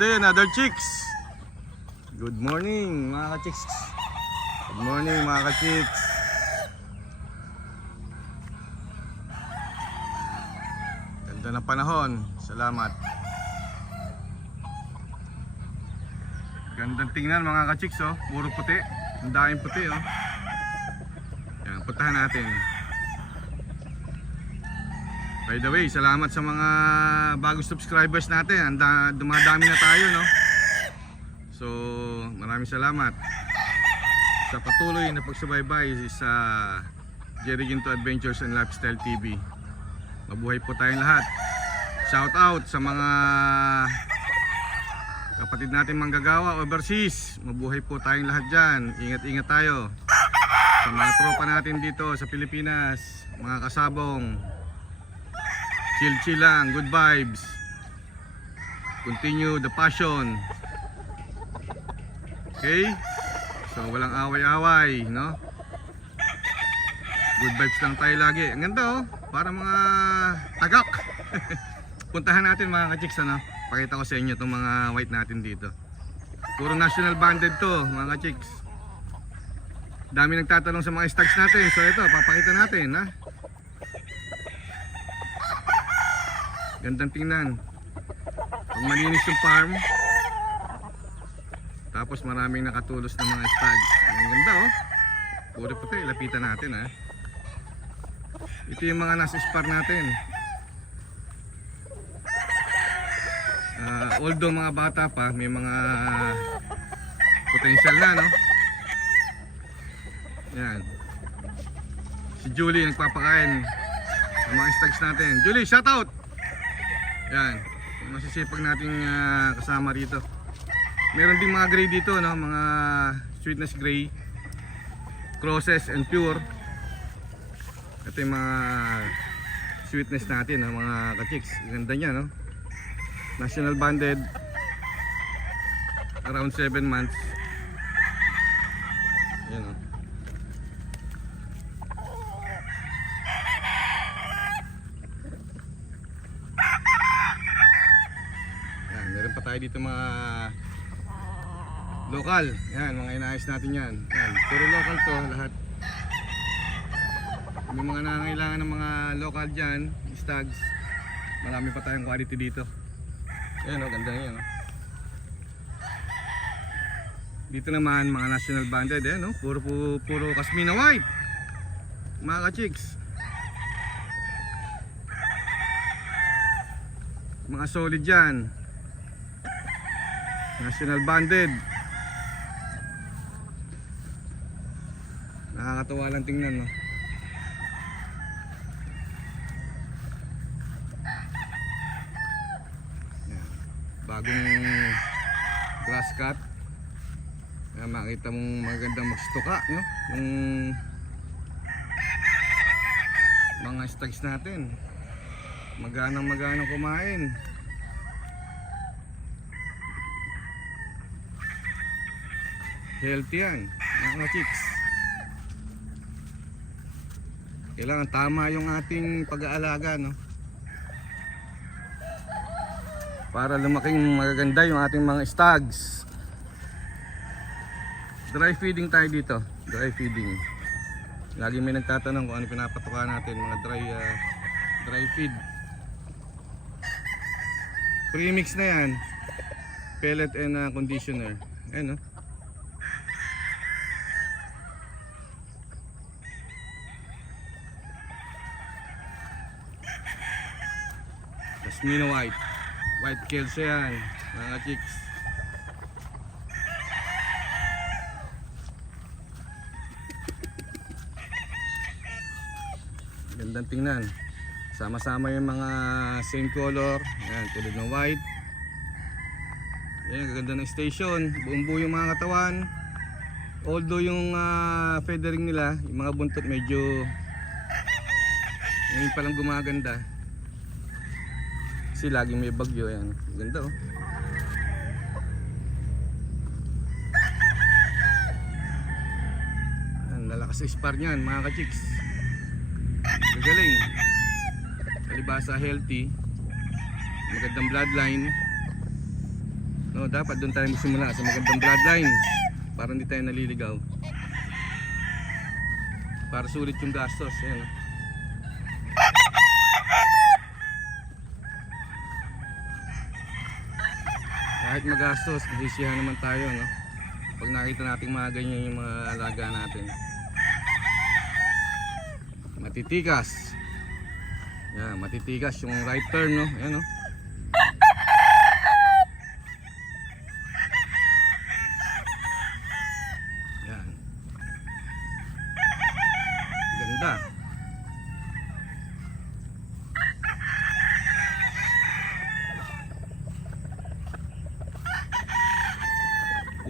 day, another chicks. Good morning mga ka-chicks. Good morning mga ka-chicks. Ganda ng panahon. Salamat. Gandang tingnan mga ka-chicks oh. Puro puti. Ang daming puti oh. Yan, puntahan natin. By the way, salamat sa mga bagong subscribers natin. Anda, dumadami na tayo, no? So, maraming salamat sa patuloy na pagsubaybay sa Jerry Ginto Adventures and Lifestyle TV. Mabuhay po tayong lahat. Shout out sa mga kapatid natin manggagawa overseas. Mabuhay po tayong lahat dyan. Ingat-ingat tayo. Sa mga tropa natin dito sa Pilipinas, mga kasabong, chill chill lang, good vibes. Continue the passion. Okay? So walang away-away, no? Good vibes lang tayo lagi. Ang ganda oh, para mga tagak. Puntahan natin mga ka-chicks ano. Pakita ko sa inyo itong mga white natin dito. Puro national banded to, mga ka-chicks. Dami nagtatanong sa mga stocks natin. So ito, papakita natin, ha? Gandang tingnan. Pag malinis yung farm. Tapos maraming nakatulos na mga stags. Ang ganda oh. Puro puti, lapitan natin ha. Ito yung mga nasa spar natin. Ah, although mga bata pa, may mga potential na no. Yan. Si Julie nagpapakain ng mga stags natin. Julie, shout out! Yan. Masisipag nating ah, kasama rito. Meron din mga gray dito, no? Mga sweetness gray. Crosses and pure. Ito yung mga sweetness natin, no? mga ka-chicks. Ganda niya, no? National banded. Around 7 months. Yan, no? Yan, meron pa tayo dito mga local. Yan, mga inaayos natin yan. Yan, puro local to lahat. May mga nangangailangan ng mga local dyan, stags. Marami pa tayong quality dito. Yan, oh, ganda yan. Oh. Dito naman, mga national banded, eh, no? Puro, puro, puro Casmina White. Mga ka-chicks. Mga solid dyan. National banded. Nakakatawa lang tingnan, no? Yan. Bagong grass cut. Kaya makita mong magandang magstoka, no? Yung mga stags natin. Maganang maganang kumain. Healthy yan, mga chicks. Kailangan tama yung ating pag-aalaga, no? Para lumaking magaganda yung ating mga stags. Dry feeding tayo dito. Dry feeding. Lagi may nagtatanong kung ano pinapatuka natin, mga dry ah, dry feed. Premix na yan. Pellet and ah, conditioner. Ayan, no? Jasmine white. White kills yan. Mga chicks. Gandang tingnan. Sama-sama yung mga same color. Ayan, tulad ng white. Ayan, gaganda ng station. Buong buo yung mga katawan. Although yung ah, feathering nila, yung mga buntot medyo ngayon palang gumaganda. Kasi laging may bagyo yan. Ganda oh. Lalakas sa spar niyan mga ka-chicks. Gagaling. Alibasa healthy. Magandang bloodline. No, dapat doon tayo magsimula sa magandang bloodline para hindi tayo naliligaw. Para sulit yung gastos. Ayan. Kahit magastos, masisiyahan naman tayo, no? Pag nakita natin mga ganyan yung mga alaga natin. Matitikas. Yan, matitikas yung right turn, no? Ayan, no? Yan. Ganda.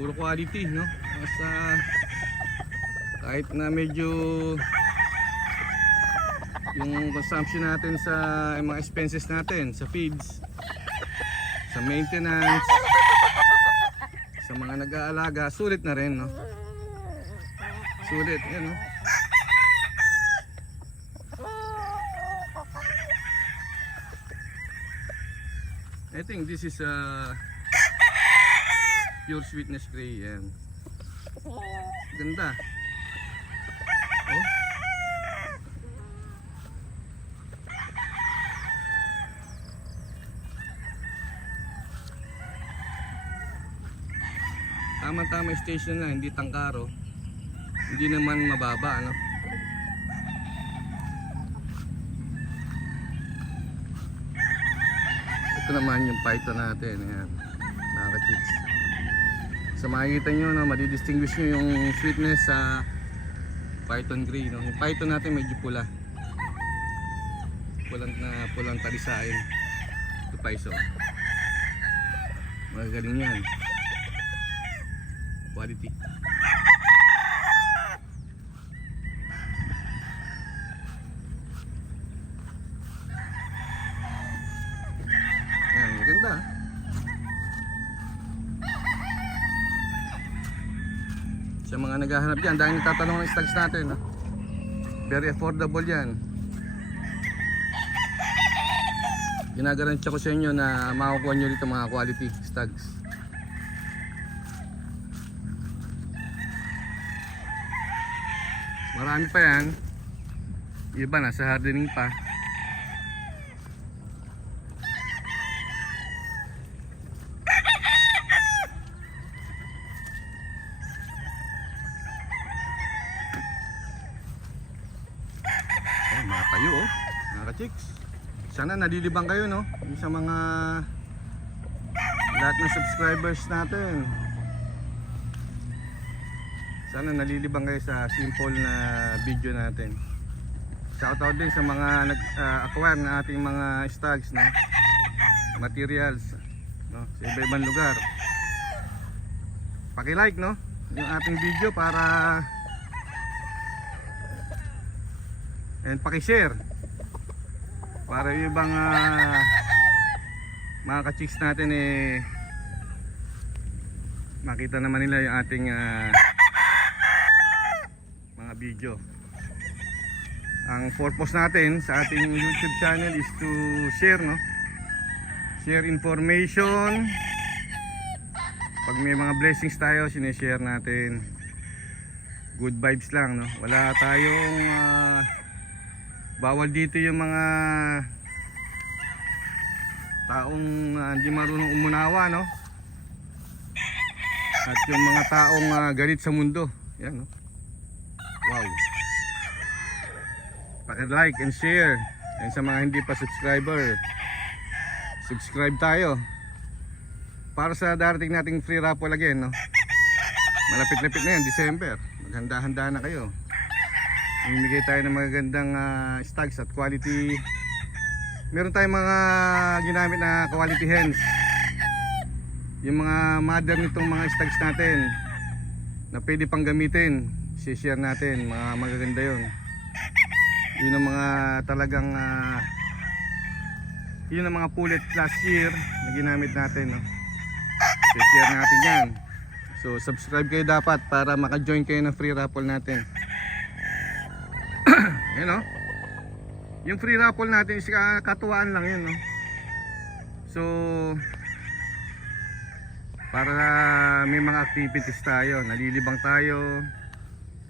Puro quality, no? Basta kahit na medyo yung consumption natin sa mga expenses natin sa feeds sa maintenance sa mga nag-aalaga sulit na rin no sulit yan no I think this is a pure sweetness gray yan ganda oh Tama-tama station lang, hindi tangkaro. Hindi naman mababa, ano? Ito naman yung python natin, ayan. Nakaka-chicks. Sa makikita nyo, no, madidistinguish nyo yung sweetness sa python gray, no? Yung python natin medyo pula. Pulang na pulang talisain. Ito python. Magagaling yan quality. Ayan, maganda. ah. Sa mga naghahanap dyan, dahil nagtatanong ng stocks natin. No? Very affordable yan. Ginagarantiya ko sa inyo na makukuha nyo dito mga quality stags. Marami pa yan. Iba nasa hardening pa. Tayo oh. Mga ka-chicks. Sana nalilibang kayo no. Sa mga lahat ng subscribers natin. Sana nalilibang kayo sa simple na video natin. Shoutout din sa mga nag-acquire ng ating mga stags no? materials no? sa iba-ibang lugar. Paki-like no yung ating video para and paki-share para yung ibang ah, mga ka-chicks natin eh makita naman nila yung ating ah, mga video. Ang purpose natin sa ating YouTube channel is to share no. Share information. Pag may mga blessings tayo, sineshare natin. Good vibes lang no. Wala tayong ah, bawal dito yung mga taong ah, hindi marunong umunawa no. At yung mga taong ah, galit sa mundo. Yan no. Wow. Paki-like and share. And sa mga hindi pa subscriber, subscribe tayo. Para sa darating nating free raffle again, no. Malapit-lapit na yan, December. Maghanda-handa na kayo. Mamimigay tayo ng magagandang ah, stags at quality. Meron tayong mga ginamit na quality hens. Yung mga mother nitong mga stags natin na pwede pang gamitin share natin mga magaganda yun yun ang mga talagang ah, yun ang mga pulit last year na ginamit natin no? share natin yan so subscribe kayo dapat para maka-join kayo ng free raffle natin yun no yung free raffle natin is ka- katuwaan lang yun no so para may mga activities tayo, nalilibang tayo,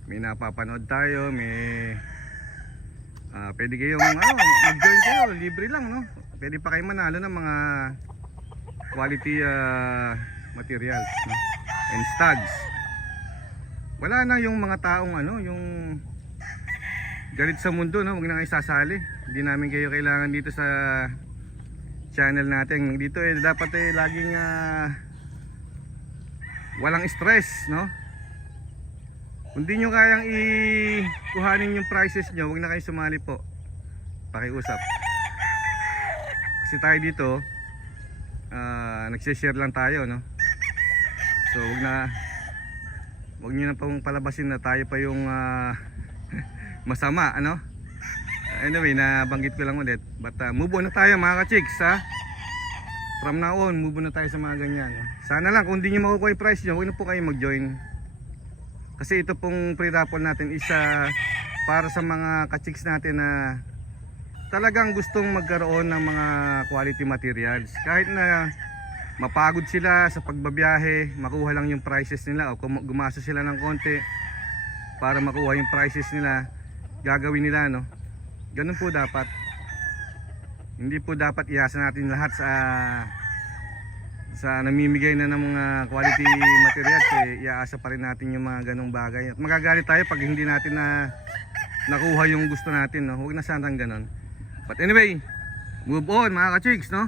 may napapanood tayo, may ah pwede kayong ano, mag-join kayo, libre lang no. Pwede pa kayo manalo ng mga quality ah, materials no? and stags. Wala na yung mga taong ano, yung galit sa mundo no, huwag na kayo sasali. Hindi namin kayo kailangan dito sa channel natin. Dito eh dapat eh laging ah, walang stress, no? Kung di nyo kayang i-kuhanin yung prices nyo, huwag na kayo sumali po. Pakiusap. Kasi tayo dito, ah, nagsishare lang tayo, no? So, huwag na, huwag nyo na pong palabasin na tayo pa yung ah, masama, ano? Anyway, nabanggit ko lang ulit. But ah, move on na tayo mga ka-chicks, ha? From now on, move on na tayo sa mga ganyan. Sana lang, kung di nyo makukuha yung price nyo, huwag na po kayo mag-join. Kasi ito pong pre-raffle natin isa para sa mga ka-chicks natin na talagang gustong magkaroon ng mga quality materials. Kahit na mapagod sila sa pagbabiyahe, makuha lang yung prices nila o kung gumasa sila ng konti para makuha yung prices nila, gagawin nila no. Ganun po dapat. Hindi po dapat iasa natin lahat sa sa namimigay na ng mga quality materials eh, iaasa pa rin natin yung mga ganong bagay. At magagalit tayo pag hindi natin na nakuha yung gusto natin, no? Huwag na sanang ganon. But anyway, move on mga ka-chicks, no?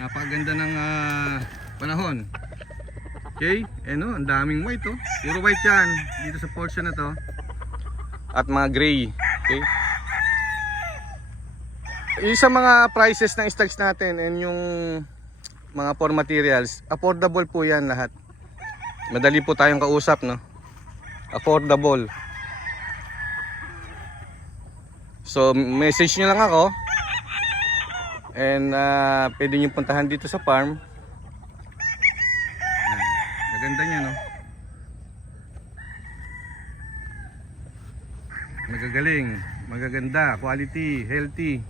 Napakaganda ng ah, panahon. Okay? Eh no, ang daming white, oh. Puro white yan dito sa portion na to. At mga gray. Okay? Yung sa mga prices ng stocks natin and yung mga for materials, affordable po yan lahat. Madali po tayong kausap, no? Affordable. So, message nyo lang ako. And uh, pwede nyo puntahan dito sa farm. Maganda niya, no? Magagaling, magaganda, quality, healthy.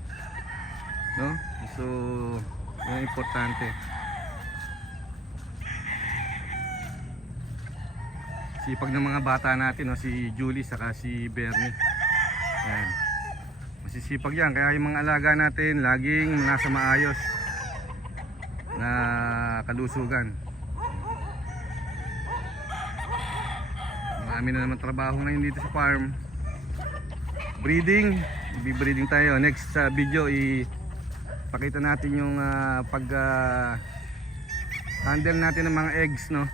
No? So, yun importante. Sipag ng mga bata natin, no? si Julie saka si Bernie. Yan. Masisipag yan. Kaya yung mga alaga natin, laging nasa maayos na kalusugan. Marami na naman trabaho ngayon dito sa farm. Breeding, breeding tayo. Next sa video, i pakita natin yung ah, pag ah, handle natin ng mga eggs, no?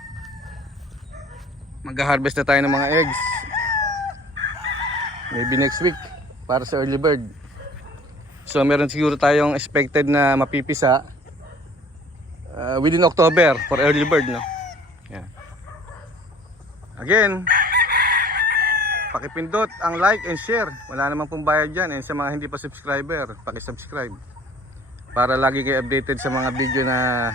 Mag-harvest na tayo ng mga eggs. Maybe next week para sa early bird. So meron siguro tayong expected na mapipisa uh, within October for early bird, no? Yeah. Again, pakipindot ang like and share. Wala namang pong bayad dyan. And sa mga hindi pa subscriber, pakisubscribe. Para lagi kayo updated sa mga video na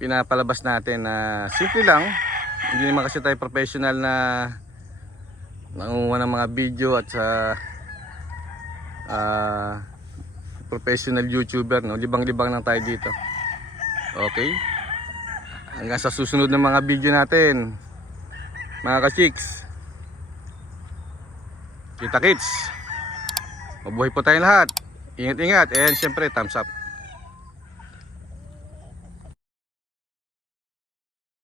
pinapalabas natin na simple lang. Hindi naman kasi tayo professional na nangunguha ng mga video at sa ah, professional YouTuber. No? Libang-libang lang tayo dito. Okay? Hanggang sa susunod ng mga video natin. Mga ka-chicks. Kita kits. Mabuhay po tayong lahat. Ingat-ingat. And syempre, thumbs up.